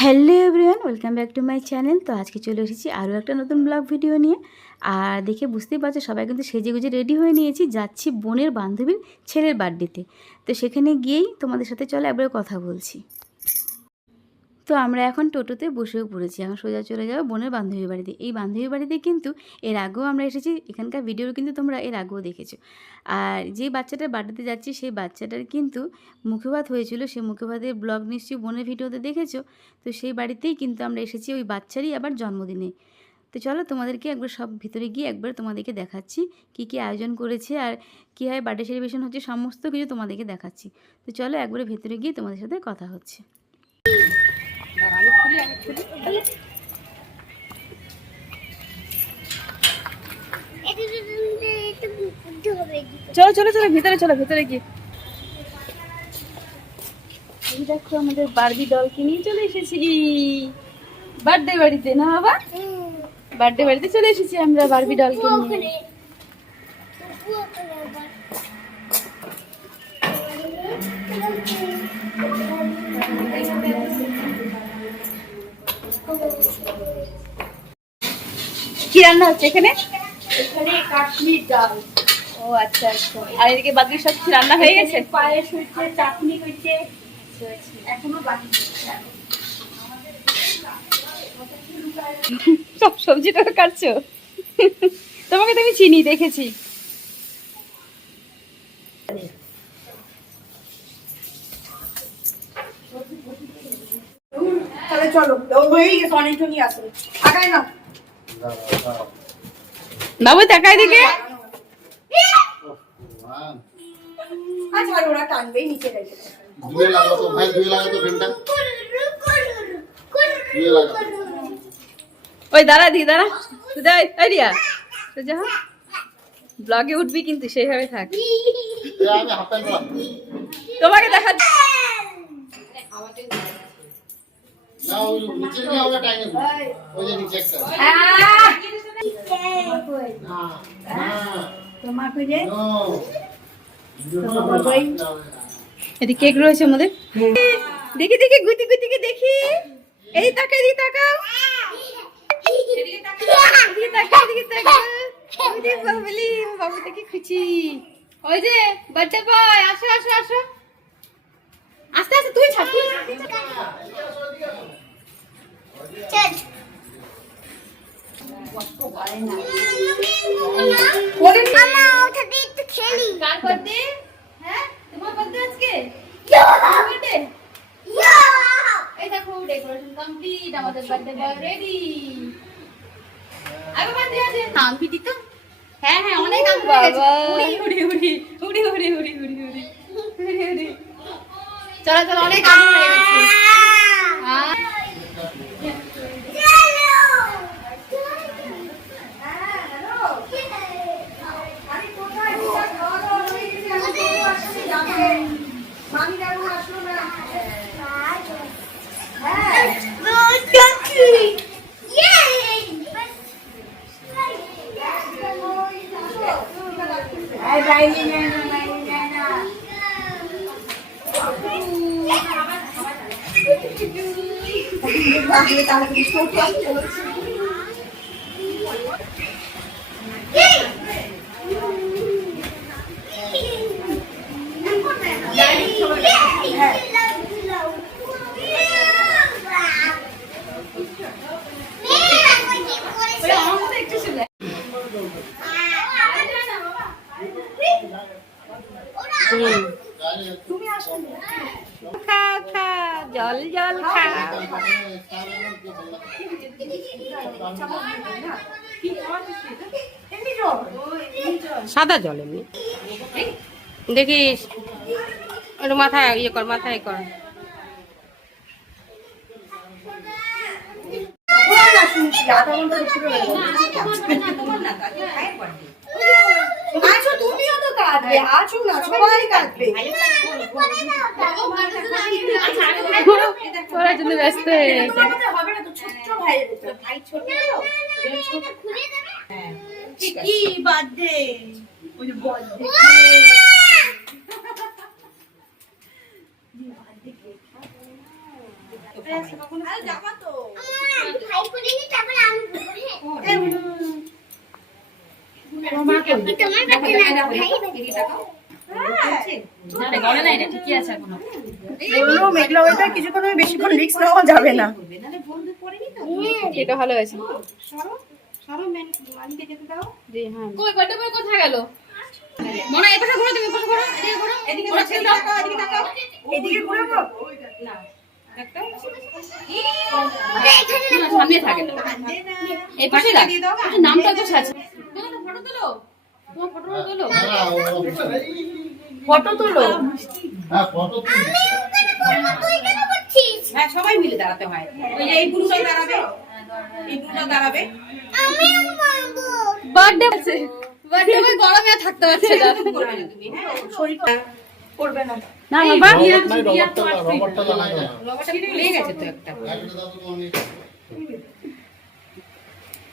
Hello everyone, welcome back to my channel. তো আজকে চলে এসেছি আরও একটা নতুন ব্লগ ভিডিও নিয়ে। আর দেখে বুঝতেই পারছো সবাই কিন্তু সেজে গুজে রেডি হয়ে নিয়েছি, যাচ্ছি বোনের বান্ধবীর ছেলের বার্থডেতে। তো সেখানে গিয়েই তোমাদের সাথে চলো একবার কথা বলছি। তো আমরা এখন টোটোতে বসেও পড়েছি, এখন সোজা চলে যাবো বোনের বান্ধবীর বাড়িতে। এই বান্ধবীর বাড়িতে কিন্তু এর আগেও আমরা এসেছি, এখানকার ভিডিও কিন্তু তোমরা এর আগেও দেখেছো। আর যে বাচ্চাটার বার্থডেতে যাচ্ছি সেই বাচ্চাটার কিন্তু মুখভাত হয়েছিল, সেই মুখভাতের ব্লগ নিশ্চয়ই বোনের ভিডিওতে দেখেছো। তো সেই বাড়িতেই কিন্তু আমরা এসেছি ওই বাচ্চারই আবার জন্মদিনে। তো চলো তোমাদেরকে একবার সব ভিতরে গিয়ে একবার তোমাদেরকে দেখাচ্ছি কী কী আয়োজন করেছে আর কীভাবে বার্থডে সেলিব্রেশন হচ্ছে, সমস্ত কিছু তোমাদেরকে দেখাচ্ছি। তো চলো একবারে ভেতরে গিয়ে তোমাদের সাথে কথা হচ্ছে। চলো চলো চলো ভিতরে চলো, ভিতরে গিয়ে দেখো আমাদের বারবি ডলকে নিয়ে চলে এসেছি বার্থডে বাড়িতে। না বাবা, বার্থডে বাড়িতে চলে এসেছি আমরা বারবি ডলকে নিয়ে। কি রান্না হচ্ছে এখানে? এখানে কাশ্মীর ডাল। ও আচ্ছা আচ্ছা। আর এদিকে বাকি সব কিছু রান্না হয়ে গেছে? পায়েস হয়েছে, চাটনি হয়েছে, এখনো বাকি। সব সবজিটা কাটছো? তোমাকে তো আমি চিনি, দেখেছি। তাহলে চলো, হয়েই গেছে, অনেকজনই আছে। আগাই না বাবু তাকায় দিকে। আচ্ছা, আর ওরা টানবেই নিচে রেখে। দুয়ে লাগা তো ভাই, দুয়ে লাগা তো ফ্রেন্ডটা দুয়ে লাগা। ওই দাঁড়া দি দাঁড়া, সুজা আইডিয়া সুজা ব্লগে উঠবি কিন্তু সেইভাবে থাক। আমি হাফ প্যান্ট পরা তোমাকে দেখা না, ওই নিচে নিয়ে আমরা টাইনে ওই যে নিচে একটা না না তোমার কইলে নো এদিকে কেক রয়েছে আমাদের। দেখি দেখি গুতি গুতিকে দেখি, এই তাকাই দি তাকাও, এদিকে তাকাও এদিকে তাকাও। ওরে বাবলি, বাবু দেখি খুশি। ওই যে বাচ্চা বয়, আসো আসো আসো, আস্তে আস্তে তুই ছাড় তুই চল। মামা ওটা দিয়ে একটু খেলি। কার বার্থডে? হ্যাঁ তোমার বার্থডে আজকে? বার্থডে এই দেখো ডেকোরেশন কমপ্লিট, আমাদের বার্থডে বয় রেডি। আরে বার্থডে আছে নাম পিটি তো। হ্যাঁ হ্যাঁ অনেক আম হয়ে গেছে। উড়ি উড়ি উড়ি উড়ি উড়ি উড়ি উড়ি উড়ি উড়ি উড়ি। চলো চলো অনেক আম হয়ে গেছে। খাও খাও জল জল খাও। সাদা জল এমনি দেখিস, একটু মাথায় ইয়ে কর, মাথায় কর। আছো তুমিও তো কাটবে, আছো না সবাই কাটবে। ওরা জন্য ব্যস্ত হয়ে গেছে। হবে না তো, ছোট্ট ভাই ভাই ছোট খুলে দেবে। কি বার্থডে, ওই বার্থডে জামা তো মেঘলা ওয়েদার কিছুক্ষণ বেশিক্ষণ রিস্ক নেওয়া যাবে না। এটা ভালো হয়েছে। কই বার্থডে বয় কোথায় গেল? মনে এই পাশে ঘোরো, তুমি পাশে ঘোরো, এদিকে ঘোরো, এদিকে তাকাও, এদিকে তাকাও, এদিকে ঘুরাবো। না সামনে থাকে না, এই পাশে রাখ। নামটা তো সাথে ফটো তোলো, তোমার ফটো তোলো, ফটো তোলো। হ্যাঁ ফটো তুলি। হ্যাঁ সবাই মিলে দাঁড়াতে হয়। ওই যে এই পুরুষটা দাঁড়াবে, এই পুরুষটা দাঁড়াবে। বার্থডে আছে, বার্থডে বয় গরমে আর থাকতে পারছে না। করবে না তুমি, হ্যাঁ শরীরটা করবে না। না বাবা, রবারটা জানা যায় না। রবারটা খুলে গেছে তো একটা। একটা দাও তো তুমি।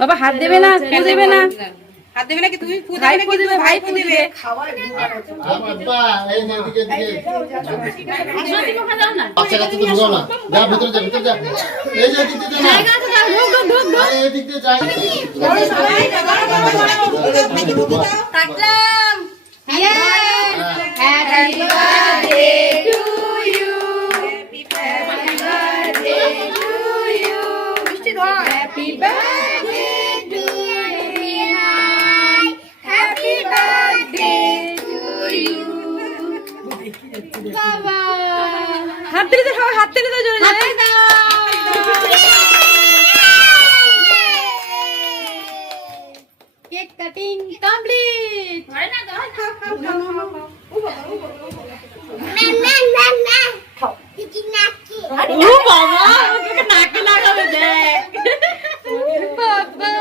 বাবা হাত দেবে না, ফু দেবে না। হাত দেবে নাকি তুমি? ফু ভাই দেবে ফু নাকি? দেবে, ভাই ফু দেবে। বাবা এই যে এদিকে এদিকে। আসলে তুমি ওখানে যাও না, বাচ্চা কাচ্চা তো ঢুকাও না। যা ভিতরে যা, ভিতরে যা। এই যে এদিক দিয়ে যা না। জায়গা আছে, যাও, ঢুক ঢুক ঢুক ঢুক। আরে এদিক দিয়ে যাই। সবাই দাঁড়াও। থাকলাম। হ্যাপি বার্থডে টু ইউ, মিষ্টি ধর। Happy birthday to happy birthday to you. বাবা হাত দিলে তো সবাই হাত দিলে তো জোরে যাবে। Cake cutting complete. ও বাবা, ওকে নাকে লাগাবে, দেখ বাবা,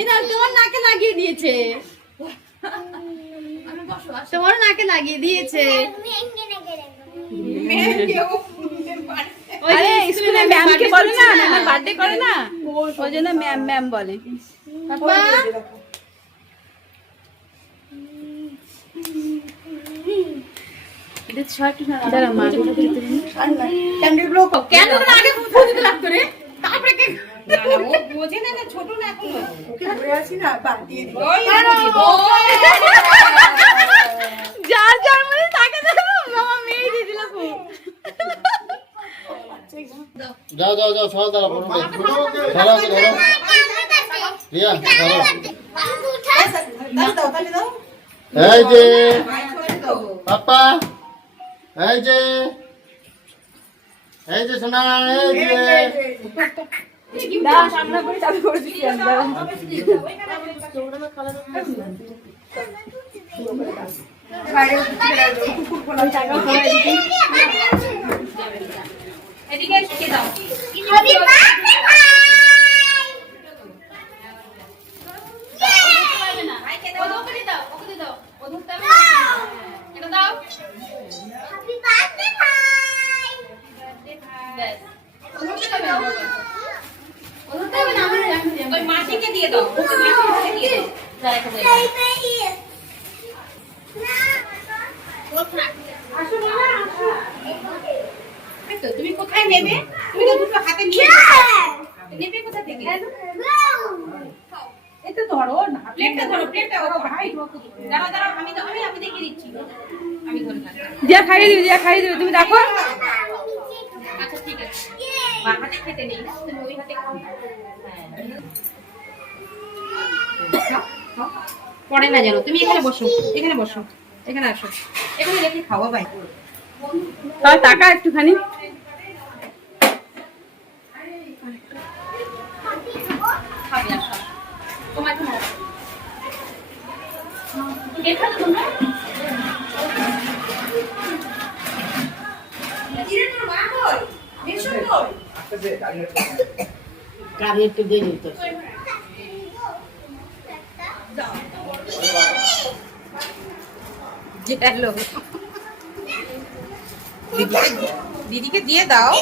এটা তোমার নাকে লাগিয়ে দিয়েছে, তোমার নাকে লাগিয়ে দিয়েছে। আরে স্কুলে ম্যামকে বলে না, ম্যামের বার্থডে করে না, ওই জন্য ম্যাম ম্যাম বলে। বাবা দাঁড়া মা, ক্যান্ডেলগুলো কেন তোমরা আগে ফুল দিতে লাগতো রে, তারপরে কেক। না না ও বোঝে না, না ছোট না এখনো। ওকে ধরে আছি না, বাদ দিয়ে দিই। যার যার মনে তাকে দেবো, মামা মেয়ে দিয়ে দিল ফু। যাও যাও যাও সবাই দাঁড়া বড় ভাই। দাঁড়াও দাঁড়াও। রিয়া দাঁড়াও। দাও তাহলে দাও। এই যে ভাই করে দাও। পাপা এই যে সোনা এই যে দাঁড়া সামনে করে চালু করে দিচ্ছি আমি, দাঁড়া। এদিকে এসে দাও। ওকে দাও, ওকে দাও, ও ধরতে হবে না। এটা দাও। ব্যাস। ও ধরতে হবে না। ও ধরতে হবে না, আমি ওই মাসিকে দিয়ে দাও। ওকে মাসিকে দিয়ে দাও। যা রেখে দে। এই তো, তুমি কোথায় নেবে? তুমি তো দুটো হাতে নিয়ে নেবে কোথা থেকে? এই তো ধরো না, প্লেটটা ধরো, প্লেটটা ও ভাই দাঁড়াও দাঁড়াও, আমি দেখিয়ে দিচ্ছি। আমি ধরে থাকি। দিয়া খাইয়ে দিবি, দিয়া খাইয়ে দিবি, তুমি দেখো। আচ্ছা ঠিক আছে। বা হাতে খেতে নেই না, তুমি ওই হাতে খাও। পড়ে না জানো, তুমি এখানে বসো, এখানে বসো, এখানে আসো, এখানে রেখে খাওয়া ভাই। তাও টাকা একটুখানি। খাবে আসো, তোমার কি মনে এখানে তোমরা কিরে তোর মা কই? মিশন কই? কারে একটু দিয়ে দিতে হ্যালো দিদিকে দিয়ে দাও।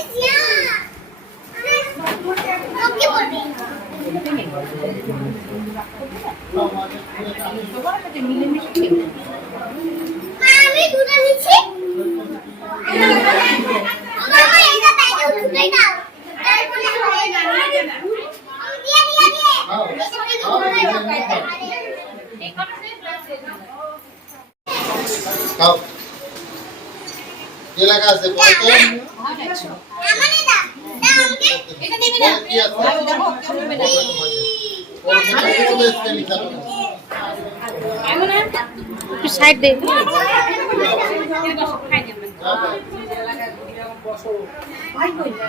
সবার সাথে মিলেমিশে খেলো। আমি দুটো নিচ্ছি। বাবা এটা ব্যাগে উঠবে। আছে বলতো এটা দিবি না কি আছে ওর মধ্যে কোন স্পেল লিখা আছে এমন না একটু সাইড দে।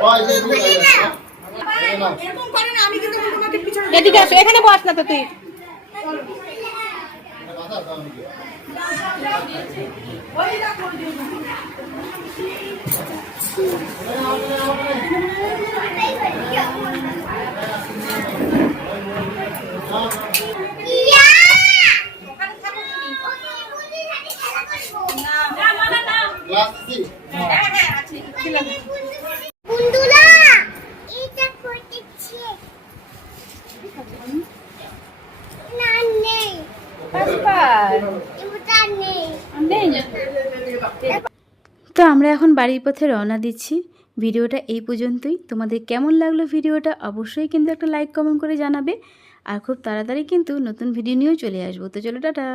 ভাই যে না এরকম করে না, আমি কিন্তু তোমাকে পিছনে এদিকে আসো, এখানে বস না তো তুই। বাধা দাও ওই দেখো ওই দেখো। ওখানে থাকো তুমি। না মানা না। ক্লাস সি হ্যাঁ হ্যাঁ আছে। বন্ধুরা এটা করতেছি না নেই এটা নেই তো আমরা এখন বাড়ির পথে রওনা দিচ্ছি। ভিডিওটা এই পর্যন্তই। তোমাদের কেমন লাগলো ভিডিওটা অবশ্যই কিন্তু একটা লাইক কমেন্ট করে জানাবে। আর খুব তাড়াতাড়ি কিন্তু নতুন ভিডিও নিয়েও চলে আসবো। তো চলো টাটা।